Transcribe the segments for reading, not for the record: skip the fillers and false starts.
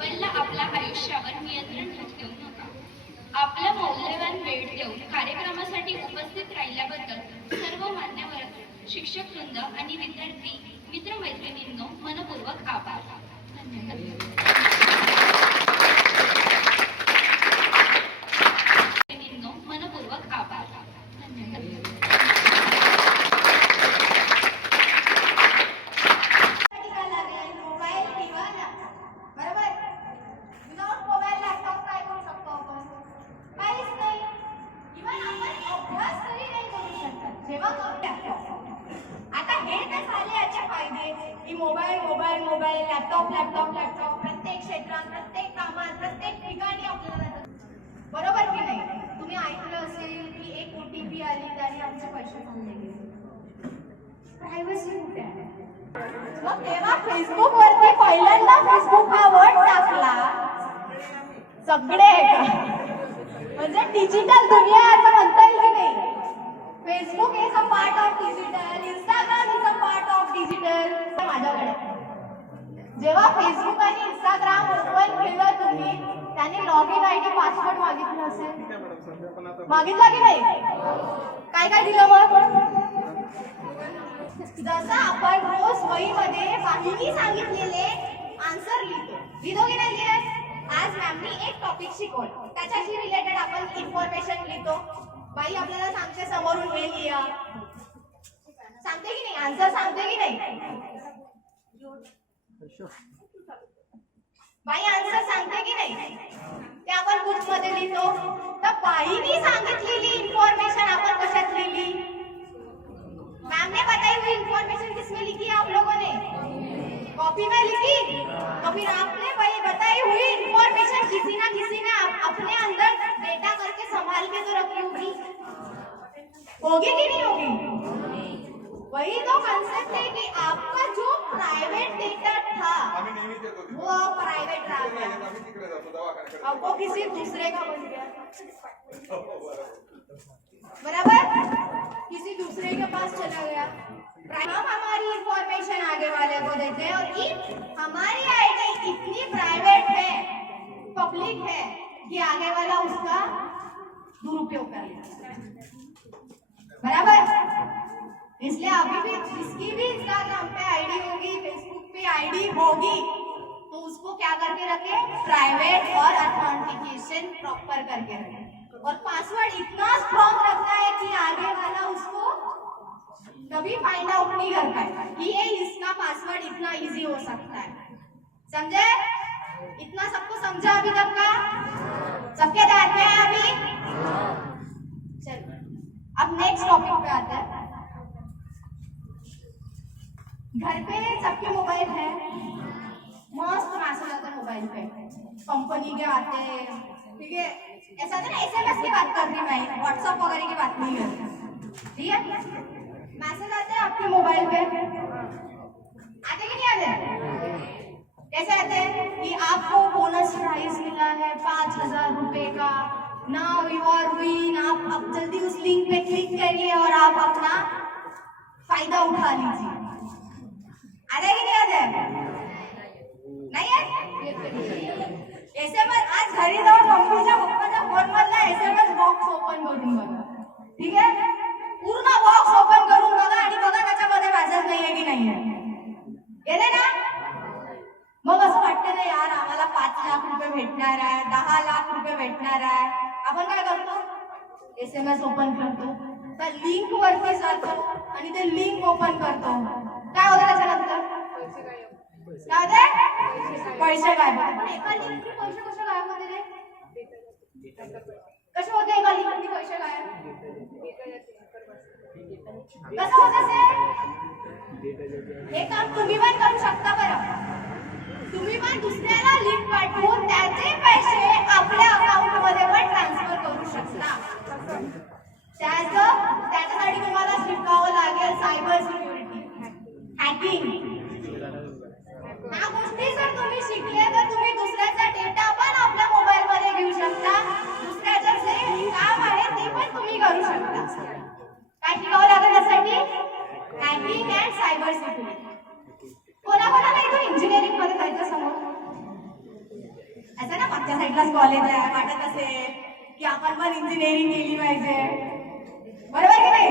मोबाईलला आपल्या आयुष्यावर नियंत्रण ठेवू नका. आपला मौल्यवान वेळ देऊन कार्यक्रमासाठी उपस्थित राहिल्याबद्दल सर्व मान्यवर, शिक्षक वृंद आणि विद्यार्थी मित्रमैत्रिणींनो मनपूर्वक आभार. धन्यवाद. मनपूर्वक आभार. धन्यवाद. मोबाईल लॅपटॉप प्रत्येक क्षेत्रात, प्रत्येक कामात, प्रत्येक ठिकाणी आपल्याला बरोबर की नाही. तुम्ही ऐकलं असेल की एक OTP आली त्याने आमचे पैसे थांबले गेले. प्रायव्हसी कुठे आहे? मग तेव्हा फेसबुक वरती पहिल्यांदा फेसबुक हा वर्ड टाकला सगळे म्हणजे डिजिटल दुनिया असं म्हणता येईल की नाही. Facebook is a part of digital, Instagram is a part of digital. माझ्याकडे जेव्हा फेसबुक आणि इंस्टाग्राम ओपन केलं तुम्ही, त्याने लॉग इन ID पासवर्ड मागितलं असेल, मागितला की नाही? काय काय दिलं मग? जसं आपण रोज वहीमध्ये बाकीनी सांगितलेले आन्सर लिहितो की नाही लिहित? आज मॅमनी एक टॉपिक शिकवलं, त्याच्याशी रिलेटेड आपण इन्फॉर्मेशन लिहितो. बाई आपल्याला सांगते समोरून हे लिहा, सांगते की नाही? आन्सर सांगते की नाही? बाई आन्सर सांगते की नाही? ते आपण बुक मध्ये लिहितो. तर बाईनी सांगितलेली इन्फॉर्मेशन आपण कशात लिहिली? मैम ने बताई हुई इन्फॉर्मेशन किसमें लिखी है? आप लोगों ने कॉपी में लिखी. तो फिर आपने बताई हुई इन्फॉर्मेशन किसी ना किसी ने अपने अंदर डेटा करके संभाल के तो रखी होगी कि नहीं होगी? वही तो कंसेप्ट है कि आपका जो प्राइवेट डेटा था वो प्राइवेट रहा गया, अब वो किसी दूसरे का बन गया. बराबर, किसी दूसरे के पास चला गया. हम हमारी इंफॉर्मेशन आगे वाले को देते हैं और हमारी आईडी इतनी प्राइवेट है, पब्लिक है कि आगे वाला उसका दुरुपयोग कर लेता है. बराबर. इसलिए अभी भी जिसकी भी इंस्टाग्राम पे आईडी होगी, फेसबुक पे आईडी होगी, तो उसको क्या करके रखे? प्राइवेट और ऑथेंटिकेशन प्रॉपर करके रखे. और पासवर्ड इतना स्ट्रॉन्ग रखना है कि आगे वाला उसको कभी फाइंड आउट नहीं कर पाएगा कि ये इसका पासवर्ड इतना इजी हो सकता है. समझे? इतना सबको समझा अभी तक का? सबके ध्यान में है अभी? चलो अब नेक्स्ट टॉपिक पे आते हैं. घर पे सबके मोबाइल है, मस्त मैसेज आता है मोबाइल पे, कंपनी के आते हैं. ठीक है, ऐसा है ना, SMS की बात कर रही मैं, व्हाट्सएप वगैरह की बात नहीं कर रही. ठीक है, मैसेज आते हैं आपके मोबाइल पे, आते कि नहीं आते? कैसे आते हैं कि आपको बोनस प्राइस मिला है 5,000 रुपए का, नाउ यू आर विन, आप अब जल्दी उस लिंक पे क्लिक करिए और आप अपना फायदा उठा लीजिए. आते कि नहीं आते? नाही आहे? SMS आज घरी जाऊन मम्मीच्या पप्पाच्या फोन मधला SMS बॉक्स ओपन करून बघा. ठीक आहे, पूर्ण बॉक्स ओपन करून बघा आणि बघा त्याच्यामध्ये मेसेज नाहीये की नाहीये. गेले ना? मग असं वाटतं ना यार आम्हाला 5 लाख रुपये भेटणार आहे, 10 लाख रुपये भेटणार आहे. आपण काय करतो? SMS ओपन करतो, त्या लिंक वरती जातो आणि ते लिंक ओपन करतो. काय होतं त्याच्यानंतर? काय होते? पैसे गायब. पण एका लिंकचे पैसे कसे गायब होते रे? कसे होते एका लिंकचे पैसे गायब? कसं होत असेल? हे काम तुम्ही पण करू शकता. बरं, तुम्ही पण दुसऱ्याला लिंक पाठवून त्याचे पैसे आपल्या अकाउंट मध्ये पण ट्रान्सफर करू शकता. त्याच्यासाठी तुम्हाला शिकावं लागेल सायबर सिक्युरिटी, हॅकिंग. ह्या गोष्टी जर तुम्ही शिकले तर तुम्ही दुसऱ्याचा डेटा पण आपल्या मोबाईल मध्ये घेऊ शकता. दुसऱ्याचं जे काम आहे ते पण तुम्ही करू शकता. काय शिकावं लागेल त्यासाठी? Hacking and cyber security. कोणाकोणाला इथे इंजिनिअरिंग मध्ये जायचं समोर? मागच्या साईडलाच कॉलेज आहे, वाटत असेल की आपण पण इंजिनिअरिंग केली पाहिजे, बरोबर की नाही?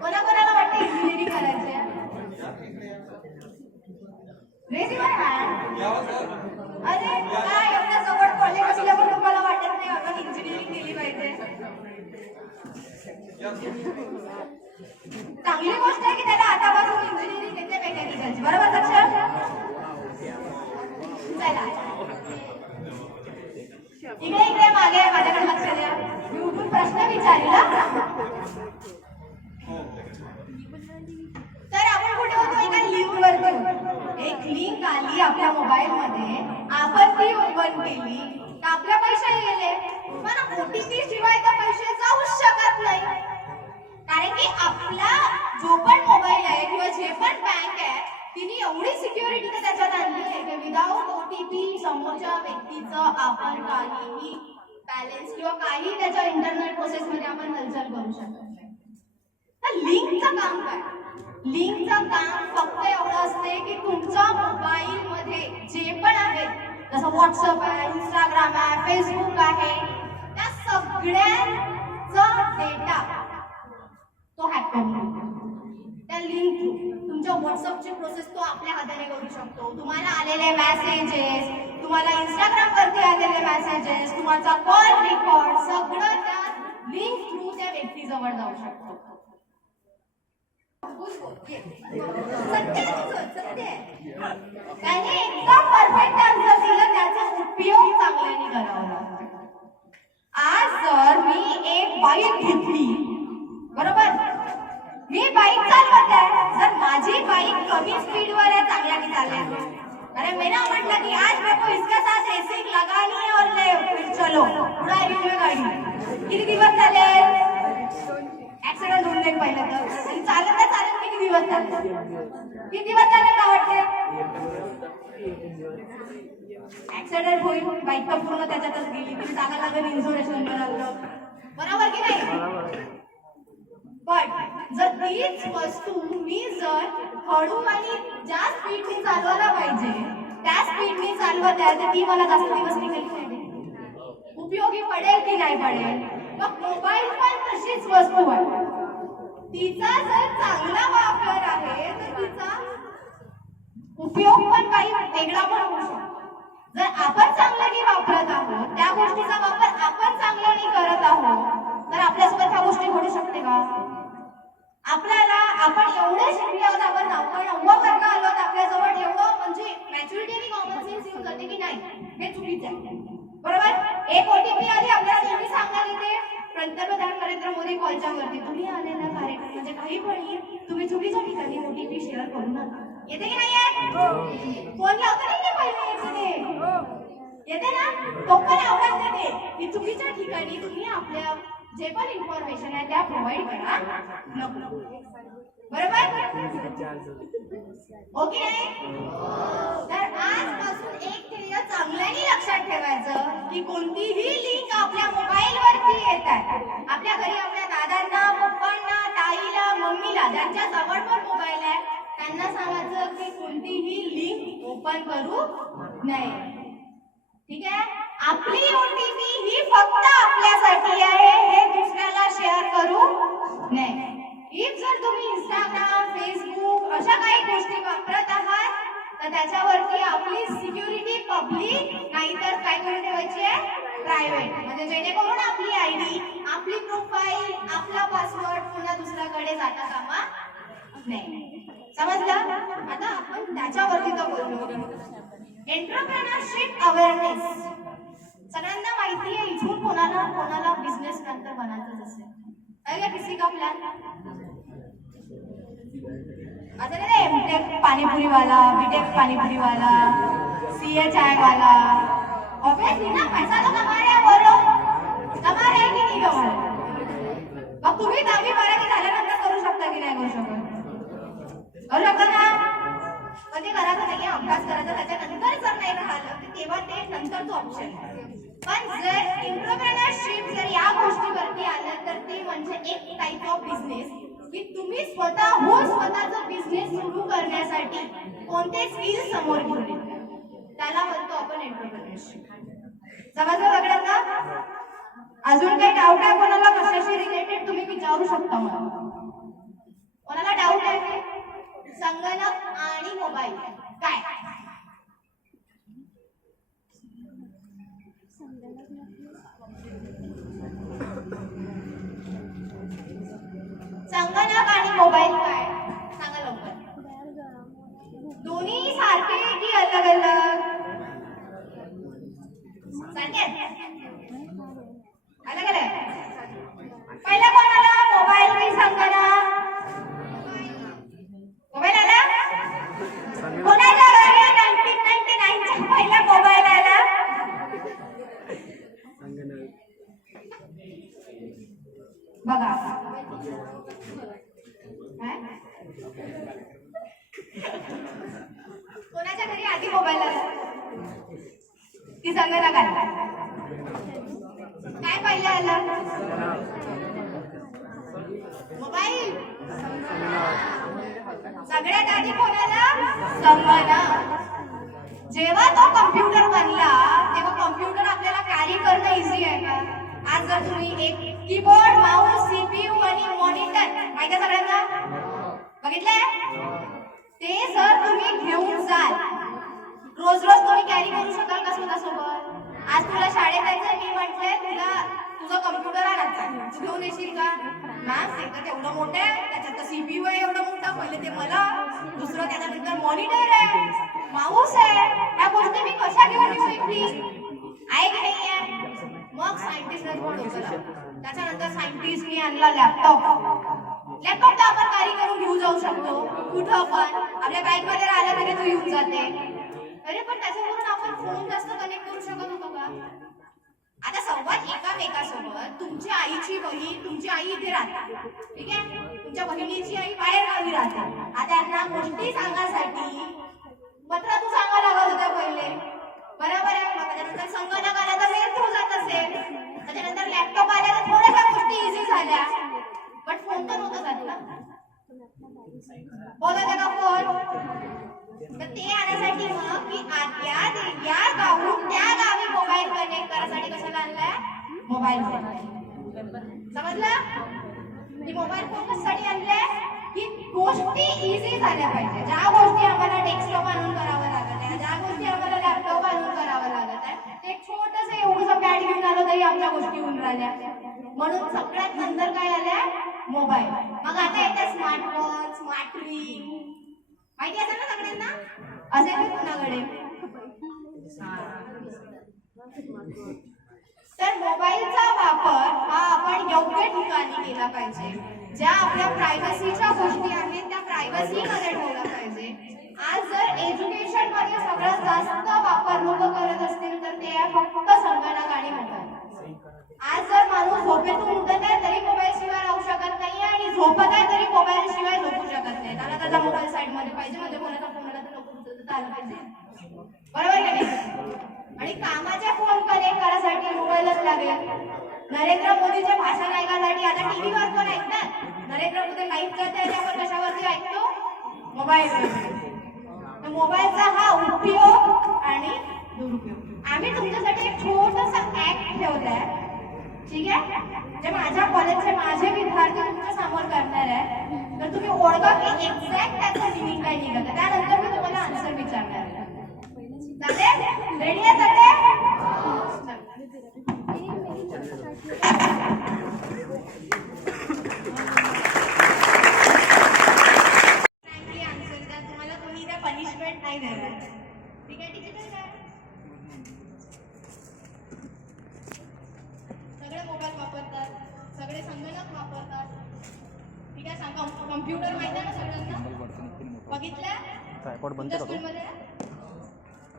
कोणाकोणाला वाटतं इंजिनिअरिंग करायची? रेडी अरे काय एवढ्या जवळ कॉलेज असल्या पण तुम्हाला वाटत नाही आपण इंजिनिअरिंग केली पाहिजे? चांगली गोष्ट आहे की त्याला आतापासून इंजिनिअरिंग येते मेकॅनिकलची, बरोबर दक्ष? चला इकडे इकडे मागे माझ्याकडे लक्ष द्या, मी उठून प्रश्न विचारला. तर आपण कुठे होतो? एका लिंक वरती एक लिंक आली आपल्या मोबाईल मध्ये, आपण ती ओपन केली तर आपल्या पैसे गेले, पण ओटीपी शिवाय तर पैसे जाऊच शकत नाही. कारण की आपला जो पण मोबाईल आहे किंवा जे पण बँक आहे तिने एवढी सिक्युरिटी त्याच्यात आणली आहे की विदाउट ओटीपी समोरच्या व्यक्तीचं आपण काहीही बॅलन्स किंवा काही त्याच्या इंटरनेट प्रोसेस मध्ये आपण हलचाल करू शकत नाही. तर लिंकचं काम काय? लिंकचं काम फक्त एवढं असते की तुमच्या मोबाईल मध्ये जे पण आहे, जसं व्हॉट्सअप आहे, इंस्टाग्राम आहे, फेसबुक आहे, त्या सगळ्यांचा डेटा तो हॅक करून त्या लिंक थ्रू तुमच्या व्हॉट्सअपची प्रोसेस तो आपल्या हाताने करू शकतो. तुम्हाला आलेले मेसेजेस, तुम्हाला इंस्टाग्राम वरती आलेले मेसेजेस, तुमचा कॉल रेकॉर्ड सगळं त्या लिंक थ्रू त्या व्यक्तीजवळ जाऊ शकतो. त्याने एकदम परफेक्ट आन्सर दिलं, त्याचा उपयोग चांगल्याने करावा लागतो. आज जर मी एक बाईक घेतली, बरोबर, मी बाईक चालवत आहे, जर माझी बाईक कमी स्पीडवर आहे, चांगल्याने चालेल. अरे मैंने म्हटलं की आज मेरे को इसके साथ रेसिंग लगानी है और ले चलो उड़ाई हुई गाड़ी, किती दिवस चालेल? ऍक्सिडेंट होऊन जाईल पहिलं तर, चालत किती दिवस चालत? किती दिवस चालेल का वाटते? ऍक्सिडेंट होईल, बाईक तर पूर्ण त्याच्यातच गेली, तिथे जागा लागेल इन्शुरन्स करायला, बरोबर की नाही? पण जर तीच वस्तू मी जर हळू आणि ज्या स्पीडने चालवायला पाहिजे त्या स्पीडने चालवत आहे तर ती मला जास्त दिवस टिकेल नाही, उपयोगी पडेल की नाही पडेल? मग मोबाईल पण तशीच वस्तू आहे, तिचा जर चांगला वापर आहे तर तिचा उपयोग पण काही वेगळा पण होऊ शकतो. जर आपण चांगल्याने वापरत आहोत, त्या गोष्टीचा वापर आपण चांगल्याने करत आहोत, तर आपल्यासोबत ह्या गोष्टी घडू शकते का? आपल्याला आपण एवढे शिकले आहोत, आपण 9वा वर्ग आलो, आपल्याजवळ एवढं म्हणजे मॅच्युरिटी आणि कॉमन सेन्स येऊन जाते की नाही हे चुकीचं आहे, बरोबर? एक ओटीपी आली आपल्याला, तुम्ही सांगणार इथे पंतप्रधान नरेंद्र मोदी कॉलच्या वरती, तुम्ही आलेला कार्यक्रम म्हणजे काही पण तुम्ही चुकीच्या ठिकाणी ओटीपी शेअर करू नका. येते की नाही येत? फोन लावता नाही पहिले येते ना, तो पण आवाज देते की चुकीच्या ठिकाणी तुम्ही आपल्या जे पण इन्फॉर्मेशन आहे त्या प्रोव्हाइड करा नको, बरोबर? ओके. तर आजपासून एक ध्येय चांगल्याने लक्षात ठेवायचं की कोणतीही लिंक आपल्या मोबाईल वरती येत आहे, आपल्या घरी आपल्या दादांना, पप्पांना, ताईला, मम्मीला ज्यांच्या जवळ पण मोबाईल आहे त्यांना सांगायचं की कोणतीही लिंक ओपन करू नये. ठीक आहे? आपली ओटीपी ही फक्त आपल्यासाठी आहे, हे दुसऱ्याला शेअर करू नये. इफ जर तुम्ही इंस्टाग्राम, फेसबुक अशा काही गोष्टी वापरत आहात तर त्याच्यावरती आपली सिक्युरिटी पब्लिक नाहीतर काय करून ठेवायची आहे? प्रायव्हेट, म्हणजे जेणेकरून आपली आयडी, आपली प्रोफाईल, आपला पासवर्ड पुन्हा दुसऱ्याकडे जाता कामा नाही. समजलं? आता आपण त्याच्यावरती तर बोललो. एंटरप्रेन्योरशिप अवेअरनेस सगळ्यांना माहिती आहे, इथून कोणाला बिझनेस नंतर बनायचं असेल तर किसी का प्लॅन आता नाही, एमटेक पाणीपुरी वाला, बीटेक पाणीपुरी वाला, सीए चाय वाला, ऑब्वियसली ना पैसा तो कमा रहे हैं, बोलो कमा रहे की नहीं कमा रहे? मग तुम्ही 10वी-12वी झाल्यानंतर करू शकता की नाही करू शकत? करू शकता ना? पण ते करायचं नाही, अभ्यास करायचा, त्याच्यानंतर जर नाही राहिलं तर तेव्हा ते नंतरचं ऑप्शन आहे. पण जर एंटरप्रेन्योरशिप जर या गोष्टीवरती आलं तर ते म्हणजे एक टाइप ऑफ बिझनेस की तुम्ही स्वतःचा बिझनेस सुरू करण्यासाठी कोणते स्किल्स समोर घेऊन येतात त्याला म्हणतो आपण एंटरप्रेन्योरशिप. समजलं सगळ्यांना? अजून काही डाऊट आहे कोणाला कशाशी रिलेटेड तुम्ही विचारू शकता मला. कोणाला डाऊट आहे? संगणक आणि मोबाईल काय? संगणक आणि मोबाईल काय सांगा लवकर. दोन्ही सारखे की अलग अलग? सारखे अलग अलग. पहिला कोण आला? मोबाईल की संगणक? मोबाईल आला. कोणाच्या घरी 1999 चा पहिला मोबाईल आला? बघा कोणाच्या घरी आधी मोबाईल आला की संगणक आला? काय पहिले आला? मोबाईल. सगळ्यात आधी कोणाला? संगणक. जेव्हा तो कम्प्युटर बनला तेव्हा कम्प्युटर आपल्याला कॅरी करणं इझी आहे का? आज जर तुम्ही एक कीबोर्ड, माऊस, सीपीयू आणि मॉनिटर माहिती आहे सगळ्यांना? बघितलंय? ते जर तुम्ही घेऊन जाल रोज रोज तुम्ही कॅरी करू शकाल का स्वतःसोबत? आज तुला शाळेत जायचं, मी म्हटलंय तुला तुझा कम्प्युटर आणायचा, तू घेऊन येशील का? मॅम ते तर तेवढं मोठं आहे, त्याच्यात तर सीपीयू आहे एवढं मोठं, पहिले ते मला, दुसरं त्याच्यानंतर मॉनिटर आहे, माऊस आहे, या गोष्टी मी कशा घेऊन येऊ एकटी? आहे की नाही आहे? मग सायंटिस्टने त्याच्यानंतर सायंटिस्टने आणला लॅपटॉप. लॅपटॉप तर आपण कॅरी करून घेऊन जाऊ शकतो कुठं पण. आपल्या बॅग मध्ये राहिलं तरी तो येऊन जाते. अरे पण त्याच्यावरून आपण फोन जास्त कनेक्ट करू शकत होतो का? आता संवाद एकामेकासोबत. तुमच्या आईची बहीण, तुमची आई इथे राहते, ठीक आहे, तुमच्या बहिणीची आई बाहेर गावी राहते. आता यांना गोष्टी सांगण्यासाठी पत्र तू सांगा लागत होत्या पहिले, बरोबर आहे. मग त्याच्यानंतर संगणक आला तर वेळ थ्रू जात असेल, त्याच्यानंतर लॅपटॉप आला तर थोड्याशा गोष्टी इझी झाल्या, बट फोन तर नव्हता जात ना. बोलत का फोन? तर ते आणण्यासाठी मग की या गावून त्या गावी मोबाईल कनेक्ट करायसाठी कशाला आणलाय? Mobile phone. समजलं? की मोबाईल फोन कशासाठी आणलाय? की गोष्टी इझी झाल्या पाहिजे. ज्या गोष्टी आम्हाला डेस्कटॉप आणून करावं लागत आहे, ज्या गोष्टी आम्हाला लॅपटॉप आणून करावं लागत आहे, ते छोटंसं एवढंसं पॅड घेऊन आलो तरी आमच्या गोष्टी होऊन राहिल्या. म्हणून सगळ्यात नंतर काय आलंय? मोबाईल. मग आता येते स्मार्टवॉच, स्मार्ट रिंग, माहिती असेल ना सगळ्यांना? असेल ना कोणाकडे? तर मोबाईलचा वापर हा आपण योग्य ठिकाणी केला पाहिजे. ज्या आपल्या प्रायव्हसीच्या गोष्टी आहेत त्या प्रायव्हसी मध्ये ठेवल्या पाहिजे. आज जर एज्युकेशन मध्ये सगळ्यात जास्त वापर लोक करत असतील तर ते आहे फक्त संगणक आणि मोबाईल. आज जर माणूस झोपेतून उठत आहे तरी मोबाईल शिवाय राहू शकत नाही आणि झोपत आहे तरी मोबाईल शिवाय झोपू शकत नाही. त्याला त्याचा मोबाईल साईड मध्ये पाहिजे, म्हणजे कोणाचा फोन आला तर लवकर उचलता आलं पाहिजे, बरोबर की नाही? आणि कामाच्या फोन कनेक्ट करायसाठी मोबाईलच लागेल. नरेंद्र मोदीचे भाषण ऐकण्यासाठी आता टीव्हीवर पण ऐकतात. नरेंद्र मोदी लाईव्ह करते ते आपण कशावरती ऐकतो? मोबाईल. मोबाईलचा हा उपयोग आणि दुरुपयोग. आम्ही तुमच्यासाठी एक छोटस ऍक्ट ठेवलंय, ठीक आहे, जे माझ्या कॉलेजचे माझे विद्यार्थी तुमच्या समोर करणार आहे. तर तुम्ही ओळखा की एक्झॅक्ट त्याचं लिमिट काय निघत आहे, त्यानंतर मी तुम्हाला आन्सर विचारणार आहे. चालेल? रेडी आहे सगळे? आन्सर द्या. तुम्हाला कोणी त्या पनिशमेंट नाही देणार, ठीक आहे? डिजिटल काय? सगळे मोबाईल वापरतात, सगळे संगणक वापरतात, ठीक आहे. सांगा, कम्प्युटर माहिती आहे ना सगळ्यांना? बघितलं तुमच्या स्कूलमध्ये?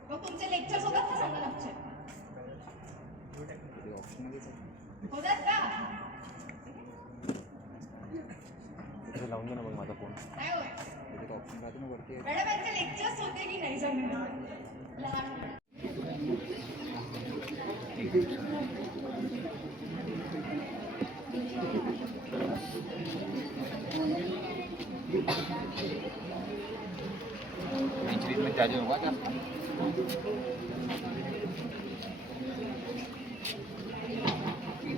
मग तुमचे लेक्चर्स होतात ना संगणकचे? होतात का? लावून दे ना मग माझा फोन. नाही होत. मॅडम यांचे लेक्चर्स होते की नाही संगणक लहान? ट्रीटमेंट चार्ज होगा क्या?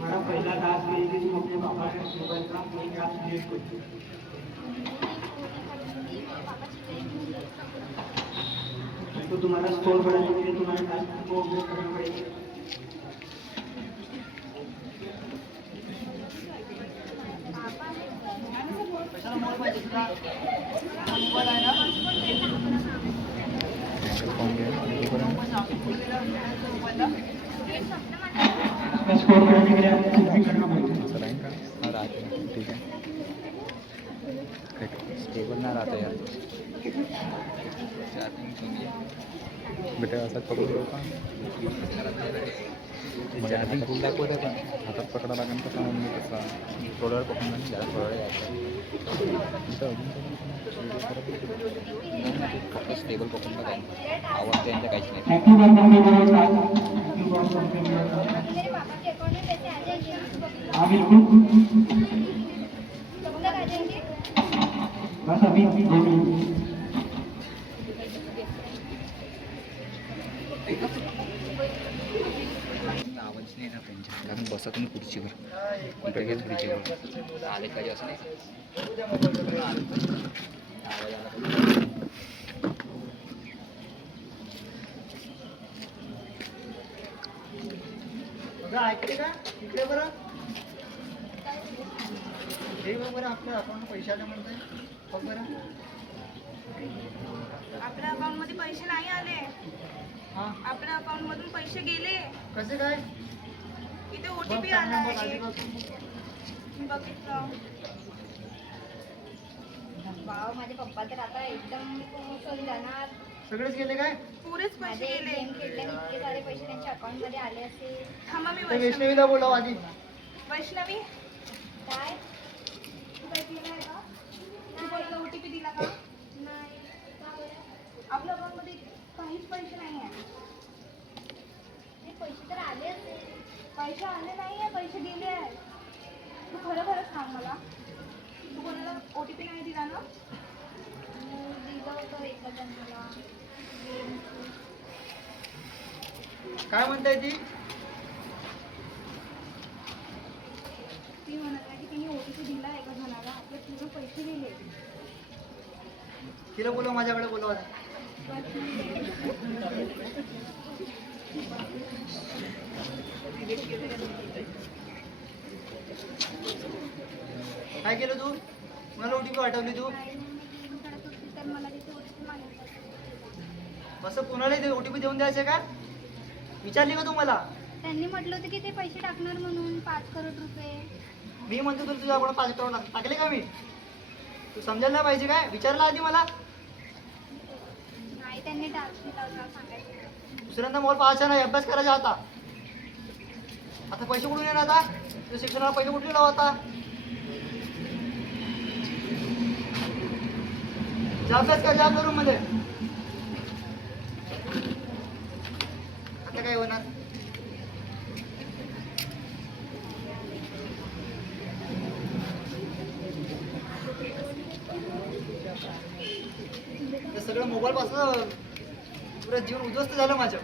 तुम्हारा पहला टास्क ये है कि तुम अपने पापा के मोबाइल का एक ऐप डिलीट करो। तो तुम्हारा स्कोर बढ़ाने के लिए तुम्हारा टास्क को अपडेट करना पड़ेगा। कशाला मोबाईल पाहिजे तुला? मोबाईल आहे ना? स्कोर बढ़ाने के लिए आपको कुछ भी करना पड़ेगा। असं राहील का? हा राहते, ठीक आहे. स्टेबल नाही राहत यार. बेटा असाच पकडू देऊ का? म्हणजे हातात फुल दाखवत पण हातात पकडा लागेल कसा म्हणजे कसा थोड्या वेळ पकडून नाही ज्यादा थोडा वेळ यायचा फक्त स्टेबल पकडून काय आवाज त्यांचा काहीच नाही. एक्टिव बंद करके बोलो टास्क एक्टिव बंद करके बोलो। मेरे पापा के अकाउंट में पैसे आ जाएंगे। हाँ बिल्कुल, कब तक आ जाएंगे? बस अभी 2 मिनट। आवाज नाही ना त्यांच्या कारण बसा तुम्ही खुर्चीवर कुठे घेत खुर्चीवर आले पाहिजे असं नाही आवाज आला ऐकते का इकडे बरं हे बघ बरं आपल्या अकाउंट पैसे आले म्हणते बघ बरं आपल्या अकाउंट मध्ये पैसे नाही आले. हां आपल्या अकाउंट मधून पैसे गेले. कसे काय इथे बघ ओटीपी चार आला नंबर आहे. आले बघ. मी बघितलं. वाव, माझे पप्पा तर आता एकदम खुश जाणार. सगळेच गेले काय पुरेच पैसे माझे गेले. गेम खेळल्याने इतके सारे पैसे त्यांच्या अकाउंट मध्ये आले असेल. थांबा मी ते वैष्णवी. वैष्णवीला बोलाव आधी वैष्णवी काय? तू काय केलंय का? तू कोणाला ओटीपी दिला का? नाही. आपल्या अकाउंट मध्ये काहीच पैसे नाही आहे. हे पैसे तर आले असेल. पैसे आले नाही आहे, पैसे गेले आहे. तू खरं खरं सांग मला. तू कोणाला ओटीपी नाही दिला ना? दिलं होतं एका जणाला. काय म्हणताय ती ती म्हणत आहे की तिने ओटीपी दिला एका जणाला. आपले पूर्ण पैसे गेले. तिला बोलव माझ्याकडे बोलव आधी. काय केलं तू मला ओटीपी पाठवली तू तर मला तिथे ओटीपी मागितलं. असं कोणाला ओटीपी देऊन द्यायचं का विचारली का तू मला त्यांनी म्हटलं होतं की ते पैसे टाकणार म्हणून 5 करोड रुपये. मी म्हणतो तुला तुझ्या अकाउंट 5 करोड टाकले का मी तू समजायला पाहिजे काय विचारला आधी मला नाही, त्यांनी टाकलं होतं सांगायचं. दुसऱ्यांदा मोबाईल पाहायचा नाही अभ्यास करायचा आता आता पैसे कुठून येणार आता तुझ्या शिक्षणाला पैसे कुठले लावा आता जा अभ्यास कर जा करून मध्ये आता काय होणार हे सगळं मोबाईल पासून पुरं जीवन उद्ध्वस्त झालं माझं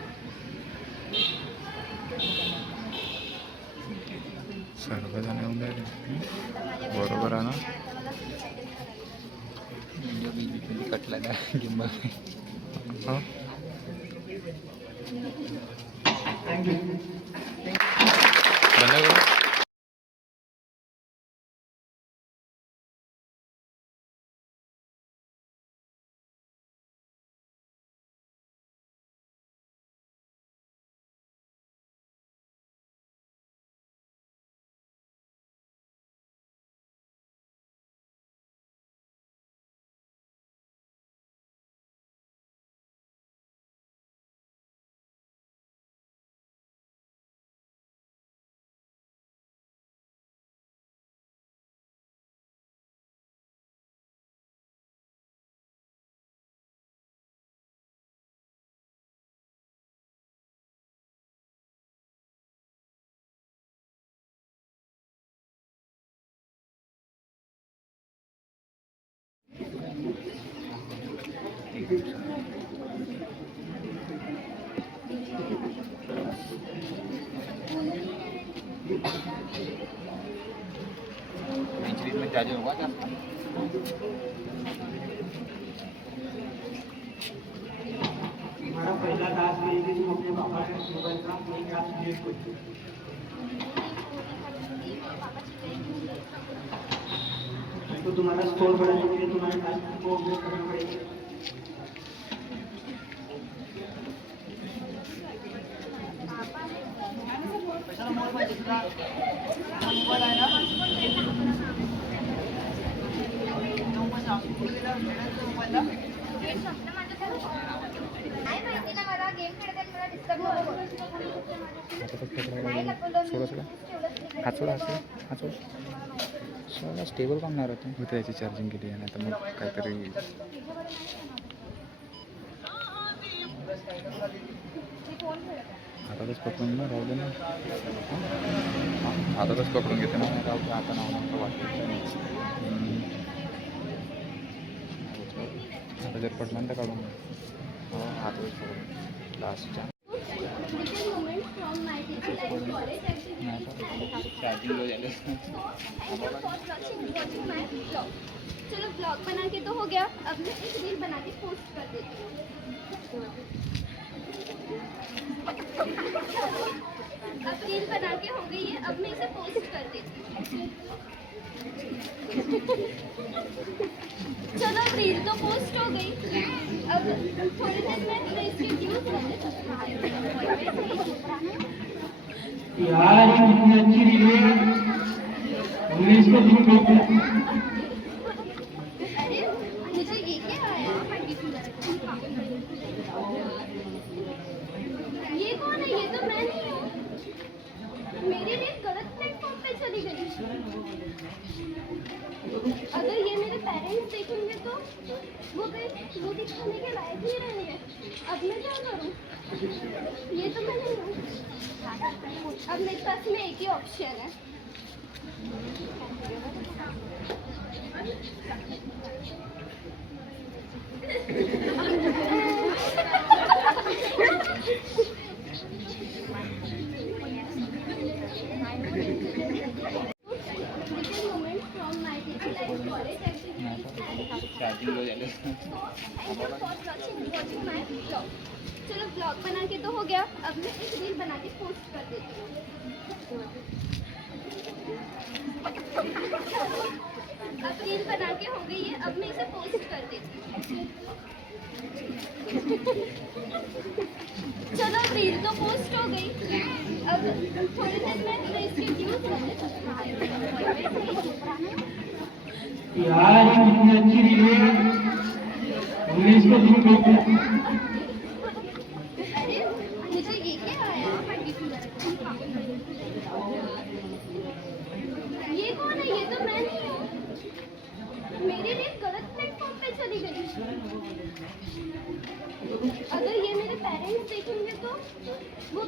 सर्वजण येऊन राहिले बरोबर आहे ना कटला का गिंबा हां थँक्यू बंद करू चार्जिंग होगा जास्त तुम्हारा पहला टास्क ये है कि तुम अपने पापा के मोबाइल का एक ऐप डिलीट कर दो। तो तुम्हारा स्कोर बढ़ाने के लिए तुम्हारे टास्क को अपडेट करना पड़ेगा। कशाला मोबाईल पाहिजे तुला? मोबाईल आहे ना? मोबाईलला नाही माहिती ना मला गेम खेळताना मला डिस्टर्ब नको नाही लपवलं सोडा सोडा हात सोडा हात सोडा हात सोडा सोडा स्टेबल काम नाही राहते मी त्याची चार्जिंग केली आहे नाही तर मग काहीतरी हातातच पकडून ना राहू दे ना हातातच पकडून घेते ना राहू दे आता नाव नंतर वाटतं आता जर पडलं तर काढून हातातच पकडून लास्टच्या चार्जिंग लो झाले चलो ब्लॉग बना के तो हो गया, अब मैं एक रील बना के पोस्ट कर देती हूँ। अब रील बना के हो गई है, अब मैं इसे पोस्ट कर देती हूँ। चलो रील तो पोस्ट हो गई, अब थोड़ी देर में इसके व्यूज यार ये कितनी अच्छी रील है, हमने इसको लिंक कर दिया। अरे मुझे ये क्या आया? ये कौन है? ये तो मैं नहीं हूँ। मेरे लिए गलत प्लेटफॉर्म पे चली गई। अगर ये मेरे पेरेंट्स देखेंगे तो वो दिखाने के लायक नहीं रहेंगे। अब मैं क्या करूँ? ये तो मैं नहीं हूँ। अब मेरे पास में एक ही ऑप्शन है। चार्जिंग लो झाले चलो ब्लॉग बना के तो हो गया, अब मैं एक रील बना के पोस्ट कर देती हूँ। अब रील बना के हो गई है, अब मैं इसे पोस्ट कर देती हूँ। चलो रील तो पोस्ट हो गई, अब थोड़ी देर में इसके व्यूज यार ये कितनी अच्छी रील है, हमने इसको लिंक कर दिया। अरे मुझे ये क्या आया? ये कौन है? ये तो मैं नहीं हूँ। मेरे लिए गलत प्लेटफॉर्म पे चली गई। अगर ये मेरे पेरेंट्स देखेंगे तो वो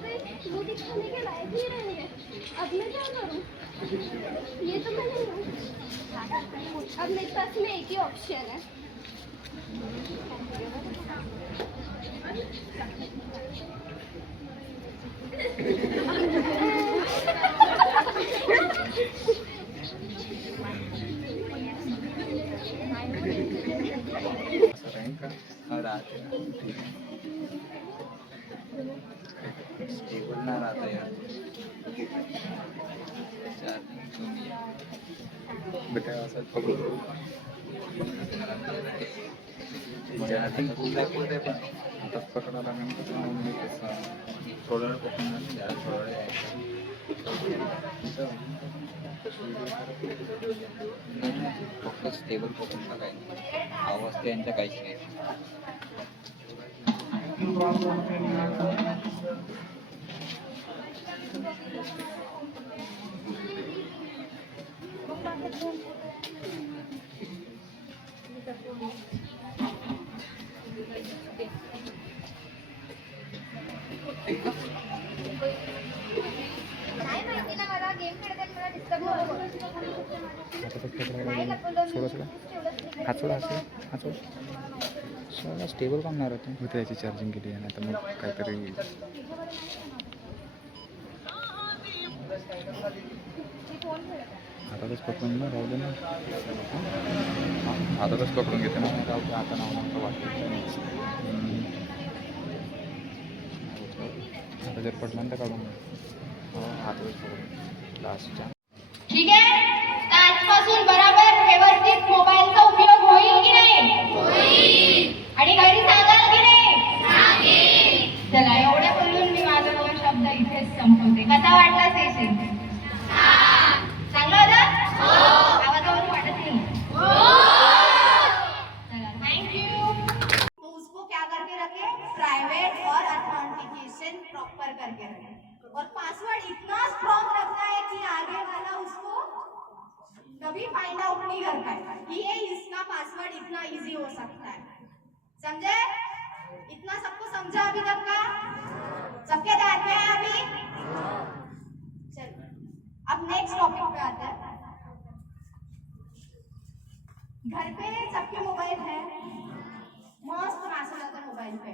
दिखाने के लायक नहीं रहेंगे। अब मैं क्या करूँ? ये तो मैं नहीं हूँ। अब मेरे पास में एक ही ऑप्शन है। राहते स्टेबल ना राहता यार बेटा असं पकडू चार्जिंग फुल दाखवत आहे पण आताच पकडायला नंतर मी कसं थोडा वेळ पकडणार नाही जरा थोडा वेळ फक्त स्टेबल पकडून टाकायचं आवाज त्यांच्या काहीच नाही नाही माहिती ना मला गेम खेळताना मला डिस्टर्ब नको नाही लपवलं सोडा सोडा हात सोडा हात सोडा हात सोडा सोडा स्टेबल काम नाही राहते मी त्याची चार्जिंग केली आहे नाही तर मग काहीतरी फोन खेळत हातातच पकडून ना राहू दे ना. हातातच पकडून घेते ना राहू दे. आता नाव नंतर वाटलं आता जर पडलं तर काढून हातातच पकडून लास्टच्या. ठीक आहे, तर आजपासून बराबर व्यवस्थित मोबाईलचा उपयोग होईल की नाही? आणि घरी सांगाल की नाही? चला, एवढे बोलून मी माझे 2 शब्द इथेच संपवते. कसा वाटला सेशन? चांगला होता? आवाजावरून वाटत नाही. चला, थँक्यू. तो उसको क्या करके रखे, प्राइवेट और ऑथेंटिकेशन प्रॉपर करके रखे, और पासवर्ड इतना स्ट्रॉन्ग रखना है कि आगे वाला उसको कभी फाइंड आउट नहीं कर पाए कि ये इसका पासवर्ड इतना इजी हो सकता है. समझे? इतना सबको समझा अभी तक का? सबके ध्यान में है अभी? चलो, अब नेक्स्ट टॉपिक पे आते हैं. घर पे सबके मोबाइल है, मस्त मैसेज आता है मोबाइल पे,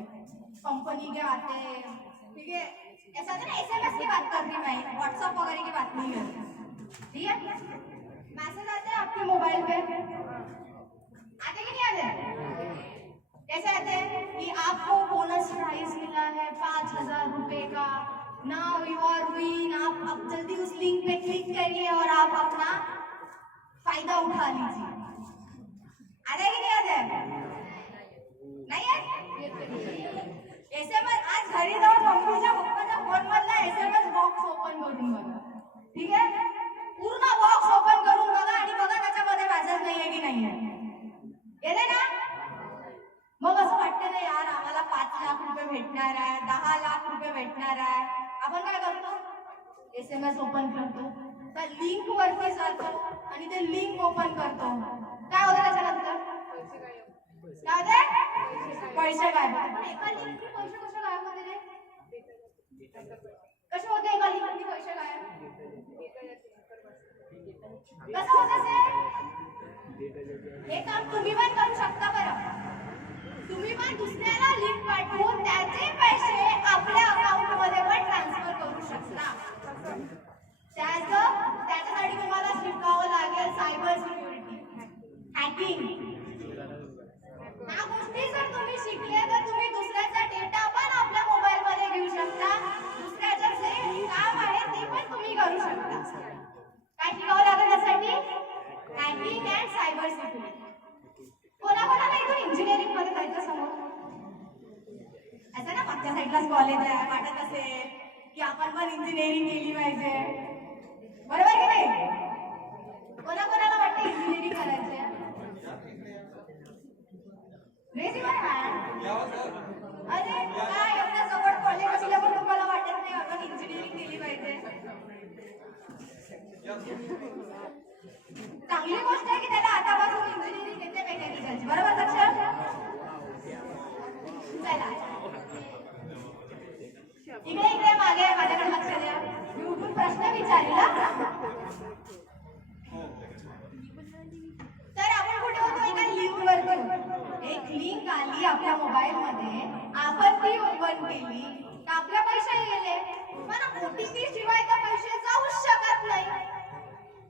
कंपनी के आते हैं, ठीक है. ऐसा है ना, SMS की बात कर रही मैं, व्हाट्सएप वगैरह की बात नहीं कर रही, ठीक है. मैसेज आते हैं आपके मोबाइल पे, आते कि नहीं आते? कैसे आते हैं कि आपको बोनस प्राइस मिला है 5,000 रुपए का, नाउ यू आर विन. आप अब जल्दी उस लिंक पे क्लिक करिए और आप अपना फायदा उठा लीजिए. आते कि नहीं आते? नाही आहे? SMS आज घरी जाऊन मम्मीच्या पप्पाच्या फोन मधला SMS बॉक्स ओपन करून बघा, ठीक आहे. पूर्ण बॉक्स ओपन करून बघा आणि बघा त्याच्यामध्ये मेसेज नाहीये की नाहीये. येते ना? मग असं वाटतं ना, यार आम्हाला 5 लाख रुपये भेटणार आहे, 10 लाख रुपये भेटणार आहे. आपण काय करतो? SMS ओपन करतो, त्या लिंक वरती जातो आणि ते लिंक ओपन करतो. काय होतं त्याच्यानंतर? काय होते? पैसे गायब होते. पण एका लिंकचे पैसे कसे गायब होते रे? कसे होते एका लिंकचे पैसे गायब? कसं होत असेल? हे काम तुम्ही पण करू शकता बरं. तुम्ही पण दुसऱ्याला लिंक पाठवून त्याचे पैसे आपल्या अकाउंट मध्ये पण ट्रान्सफर करू शकता. त्याच्यासाठी तुम्हाला शिकावं लागेल सायबर सिक्युरिटी, हॅकिंग. ह्या गोष्टी जर तुम्ही शिकले तर तुम्ही दुसऱ्याचा डेटा पण आपल्या मोबाईल मध्ये घेऊ शकता. दुसऱ्याचं जे काम आहे ते पण तुम्ही करू शकता. काय शिकावं लागेल त्यासाठी? Hacking and cyber security. कोणाकोणाला इथून इंजिनिअरिंग मध्ये जायचं समोर? असं ना, मागच्या साईडलाच कॉलेज आहे, वाटत असेल की आपण पण इंजिनिअरिंग केली पाहिजे, बरोबर की नाही? कोणाकोणाला वाटतं इंजिनिअरिंग करायची आहे? अरे काय, एवढ्या जवळ कॉलेज असल्या पण तुम्हाला वाटत नाही आपण इंजिनिअरिंग केली पाहिजे? चांगली गोष्ट आहे की त्याला आतापासून इंजिनिअरिंग येते मेकॅनिकलची, बरोबर लक्षात? चला, इकडे मागे माझ्याकडे लक्ष द्या. मी उठून प्रश्न विचारला. तर आपण कुठे होतो? एका लिंक वर. एक लिंक आली आपल्या मोबाईल मध्ये, आपण ती ओपन केली तर आपले पैसे गेले. पण OTP शिवाय तर पैसे जाऊच शकत नाही,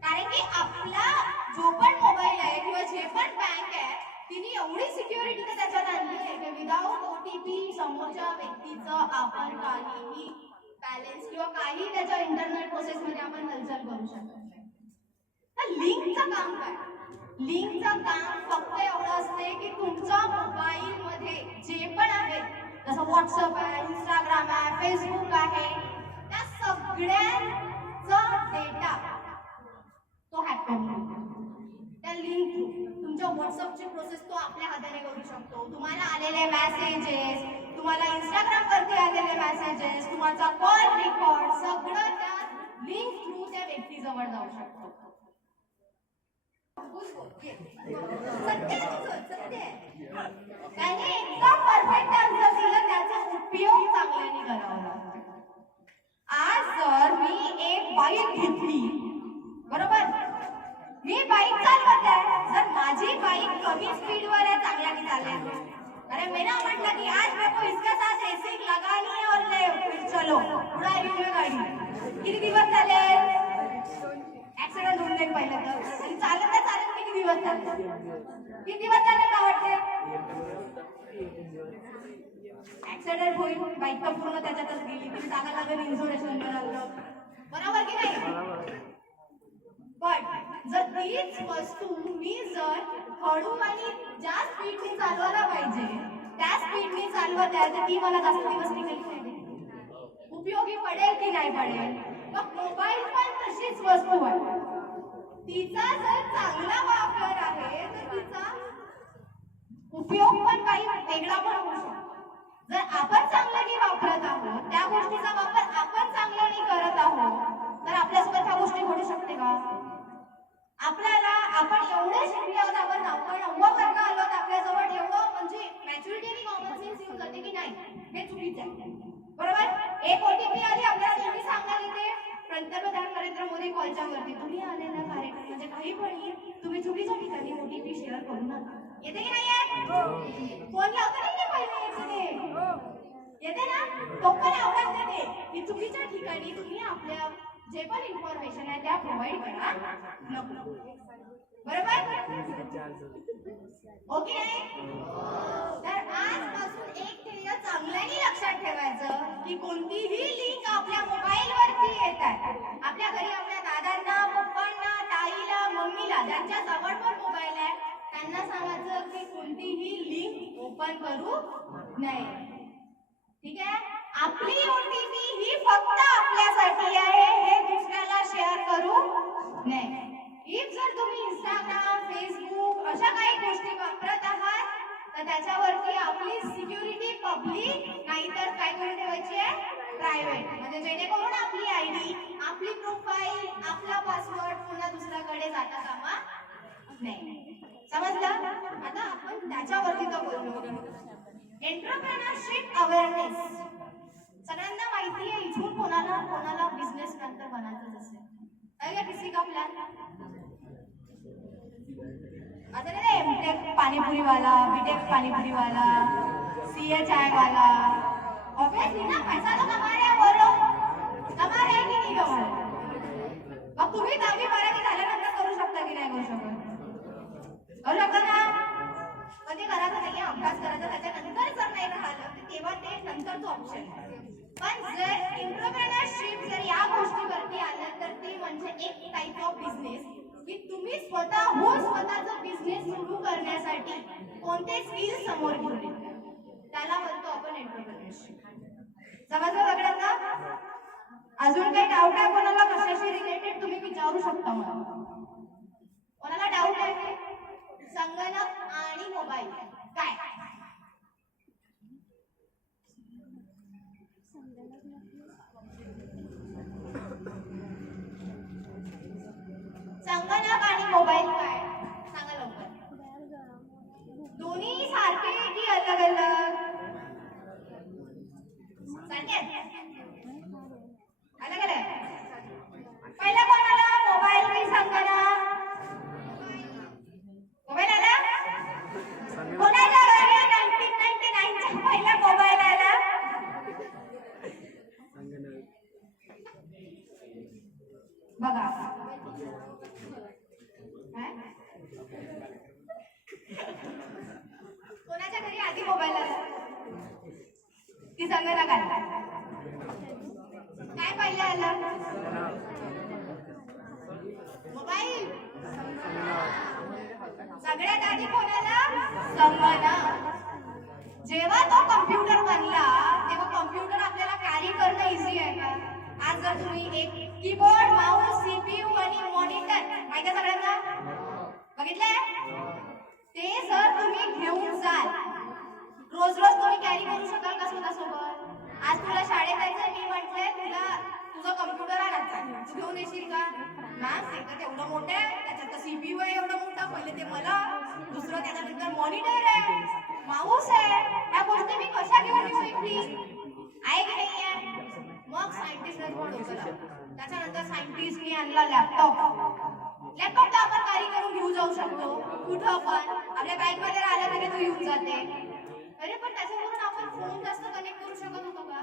कारण की आपला जो पण मोबाईल आहे किंवा जे पण बँक आहे तिने एवढी सिक्युरिटी तर त्याच्यात आणली आहे की विदाउट OTP समोरच्या व्यक्तीचं आपण काहीही बॅलन्स किंवा काही त्याच्या इंटरनेट प्रोसेस मध्ये आपण हलचाल करू शकत नाही. तर लिंकचं काम काय? लिंकचं काम फक्त एवढं असते की तुमच्या मोबाईल मध्ये जे पण आहे, जसं व्हॉट्सअप आहे, इंस्टाग्राम आहे, फेसबुक आहे, त्या सगळ्यांचा डेटा तो हॅक करून त्या लिंक तुमच्या व्हॉट्सअपची प्रोसेस तो आपल्या हाताने करू शकतो. तुम्हाला आलेले मेसेजेस, तुम्हाला इंस्टाग्राम वरती आलेले मेसेजेस, तुमचा कॉल रेकॉर्ड सगळं त्या लिंक थ्रू त्या व्यक्तीजवळ जाऊ शकतो. त्याने एकदम परफेक्ट आन्सर दिलं, त्याचा उपयोग चांगल्याने करावा लागतो. आज जर मी एक बाईक घेतली, बरोबर, मी बाईक चालवत आहे, जर माझी बाईक कमी स्पीडवर आहे, चांगल्याने चालेल. अरे मैंने म्हटलं की आज मेरे को इसके साथ रेसिंग लगानी है और ले फिर चलो उड़ा रही हूँ गाड़ी, किती दिवस चालेल? ऍक्सिडेंट होऊन जाईल. पहिलं तर आणि चालत किती दिवस चालतं किती दिवस चालेल का वाटते ऍक्सिडेंट होईल बाईक तर पूर्ण त्याच्यातच गेली ती जागा लागेल इन्शुरन्स लागलं बरोबर की नाही पण जर तीच वस्तू मी जर हळू आणि ज्या स्पीडने चालवायला पाहिजे त्या स्पीडने चालवत आहे तर ती मला जास्त दिवस टिकेल की नाही उपयोगी पडेल की नाही पडेल मग मोबाईल पण तशीच वस्तू आहे तिचा जर चांगला वापर आहे तर तिचा उपयोग पण काही वेगळा पण होऊ शकतो जर आपण चांगल्याने वापरत आहोत त्या गोष्टीचा वापर आपण चांगल्याने करत आहोत तर आपल्यासोबत ह्या गोष्टी घडू शकते का आपल्याला आपण एवढे शिकले आहोत आपण 9वा वर्ग आलो आपल्याजवळ एवढं म्हणजे मॅच्युरिटी आणि कॉमन सेन्स येऊन जाते की नाही हे चुकीचं आहे बरोबर एक OTP आली आपल्याला तुम्ही सांगाल इथे पंतप्रधान नरेंद्र मोदी कॉलच्या वरती तुम्ही आलेला कार्यक्रम म्हणजे काही पण तुम्ही चुकीच्या ठिकाणी OTP शेअर करू नका येते की नाही फोन लावता नाही पहिले येते ना तो पण आवाज देते की चुकीच्या ठिकाणी तुम्ही आपल्या जे पण इन्फॉर्मेशन आहे त्या प्रोव्हाइड करा नको बरोबर ओके तर आजपासून एक ध्येय चांगल्याने लक्षात ठेवायचं की कोणतीही लिंक आपल्या मोबाईल वरती येत आहे आपल्या घरी आपल्या दादांना पप्पांना ताईला मम्मीला ज्यांच्या जवळ पण मोबाईल आहे त्यांना सांगायचं की कोणतीही लिंक ओपन करू नये ठीक आहे आपली OTP ही फक्त आपल्यासाठी आहे हे दुसऱ्याला शेअर करू नये इफ जर तुम्ही इंस्टाग्राम फेसबुक अशा काही गोष्टी वापरत आहात तर त्याच्यावरती आपली सिक्युरिटी पब्लिक नाहीतर काय करून ठेवायची आहे प्रायव्हेट म्हणजे जेणेकरून आपली ID आपली प्रोफाईल आपला पासवर्ड पुन्हा दुसऱ्याकडे जाता कामा नाही समजलं आता आपण त्याच्यावरती तर बोललो एंटरप्रेन्योरशिप अवेअरनेस सगळ्यांना माहिती आहे इथून कोणाला बिझनेस नंतर बनायचं असेल आहे का किसी का प्लॅन आता नाही MTech पाणीपुरी वाला BTech पाणीपुरी वाला CA चाय वाला ऑब्वियसली ना पैसा तो कमा रहे हैं वो लोग कमा रहे की नहीं कमा रहे मग तुम्ही 10वी 12वी झाल्यानंतर करू शकता की नाही करू शकता ना पण ते करायचं नाही अभ्यास करायचा त्याच्यानंतर जर नाही राहिलं तर तेव्हा ते नंतरचं ऑप्शन आहे पण जर एंटरप्रेन्योरशिप जर या गोष्टीवरती आलं तर ते म्हणजे एक टाइप ऑफ बिझनेस की तुम्ही स्वतःचा बिझनेस सुरू करण्यासाठी कोणते स्किल समोर घेऊन येतात त्याला म्हणतो आपण एंटरप्रेन्योरशिप समजलं सगळ्यांना अजून काही डाऊट आहे कोणाला कशाशी रिलेटेड तुम्ही विचारू शकता मला कोणाला डाऊट आहे संगणक आणि मोबाईल काय संगणक आणि मोबाईल काय सांगा लवकर दोन्ही सारखे की अलग अलग सारखे अलग अलग पहिला कोण आला मोबाईल की संगणक मोबाईल आला कोणाच्या घरी 1999 चा पहिला मोबाईल आला बघा कोणाच्या घरी आधी मोबाईल आला की संगणक आला काय पहिलं आलं मोबाईल सगळ्यात आधी कोणाला संगणक जेव्हा तो कम्प्युटर बनला तेव्हा कम्प्युटर आपल्याला कॅरी करणं इझी आहे का आज जर तुम्ही एक कीबोर्ड माऊस CPU आणि मॉनिटर माहिती सगळ्यांना बघितलंय ते जर तुम्ही घेऊन जाल रोज तुम्ही कॅरी करू शकाल का स्वतःसोबत आज तुला शाळेत जायचं मी म्हटलंय तुला तुझा कम्प्युटर आणायचा तू घेऊन येशील का ना ते तर एवढं मोठं आहे त्याच्यात CPU आहे एवढं मोठं पहिले ते मला दुसरं त्याच्यानंतर मॉनिटर आहे माऊस आहे या गोष्टी मी कशा घेऊन येऊ एकटी आहे की नाही आहे मग सायंटिस्ट त्याच्यानंतर सायंटिस्टनी आणला लॅपटॉप तर आपण कॅरी करून घेऊन जाऊ शकतो कुठं पण आपल्या बॅग मध्ये राहिलं म्हणजे तो येऊन जाते अरे पण त्याच्यावरून आपण फोन जास्त कनेक्ट करू शकत होतो का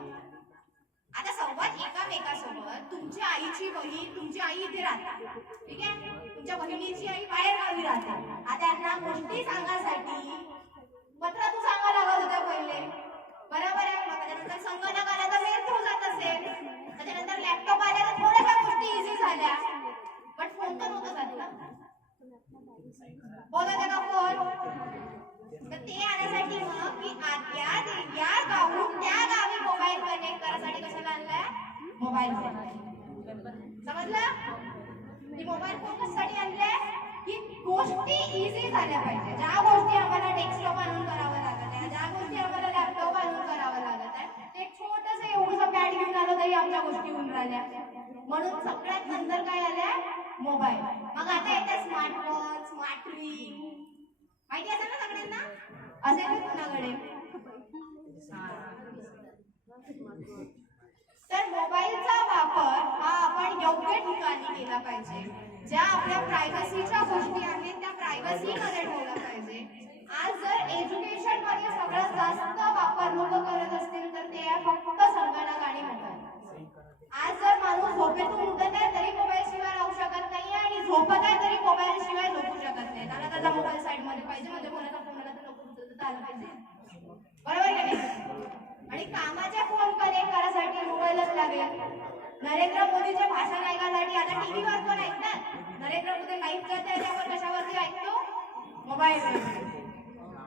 आता संवाद एकामेकासोबत तुमच्या आईची बहीण तुमची आई इथे राहते ठीक आहे तुमच्या बहिणीची आई बाहेर गावी राहते. आता यांना गोष्टी सांगायसाठी पत्र तू सांगा लागत होत्या पहिले, बरोबर आहे. मग त्याच्यानंतर संगणक आला तर मेल थ्रू जात असेल, त्याच्यानंतर लॅपटॉप आला तर थोड्याशा गोष्टी इझी झाल्या, बट फोन तर नव्हतं जात ना. बोलत का फोन? तर ते आणण्यासाठी मग की या गावून त्या गावी मोबाईल कनेक्ट करायसाठी कशाला आणलाय? Mobile phone. समजलं? की मोबाईल फोन कशासाठी आणलाय? की गोष्टी इझी झाल्या पाहिजे. ज्या गोष्टी आम्हाला डेस्कटॉप आणून करावं लागत आहे, ज्या गोष्टी आम्हाला लॅपटॉप आणून करावं लागत आहे, ते छोटस एवढंसं पॅड घेऊन आलं तरी आमच्या गोष्टी होऊन राहिल्या. म्हणून सगळ्यात नंतर काय आलंय? मोबाईल. मग आता येते स्मार्टवॉच, स्मार्ट रिंग, माहिती असेल ना सगळ्यांना? असेल ना कोणाकडे? तर मोबाईलचा वापर हा आपण योग्य ठिकाणी केला पाहिजे. ज्या आपल्या प्रायव्हसीच्या गोष्टी आहेत त्या प्रायव्हसी मध्ये ठेवल्या पाहिजे. आज जर एज्युकेशन मध्ये सगळ्यात जास्त वापर लोक करत असतील तर ते आहे फक्त संगणक आणि मोबाईल. आज जर माणूस झोपेतून उठत आहे तरी मोबाईल शिवाय राहू शकत नाही आणि झोपत आहे तरी मोबाईल शिवाय झोपू शकत नाही. त्याला त्याचा मोबाईल साईड मध्ये पाहिजे, म्हणजे कोणाचा फोन आला तर नको उचलता आलं पाहिजे. बरोबर की नाही? आणि कामाच्या फोन कनेक्ट करायसाठी मोबाईलच लागेल. नरेंद्र मोदीचे भाषण ऐकायसाठी आता टीव्हीवर पण ऐकतात. नरेंद्र मोदी लाईव्ह जाते त्यावर कशावरती ऐकतो? मोबाईलवर.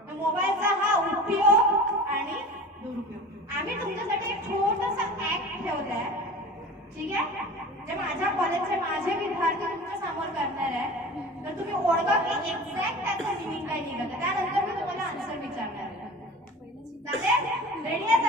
तर मोबाईलचा हा उपयोग आणि दुरुपयोग. आम्ही तुमच्यासाठी एक छोटस ऍक्ट ठेवलाय, ठीक आहे, जे माझ्या कॉलेजचे माझे विद्यार्थी तुमच्या समोर करणार आहे. तर तुम्ही ओळखा की एक्झॅक्ट त्याचं मिनिंग काय निघत. त्यानंतर मी तुम्हाला आन्सर विचारणार आहे. चालेल? रेडी आहे?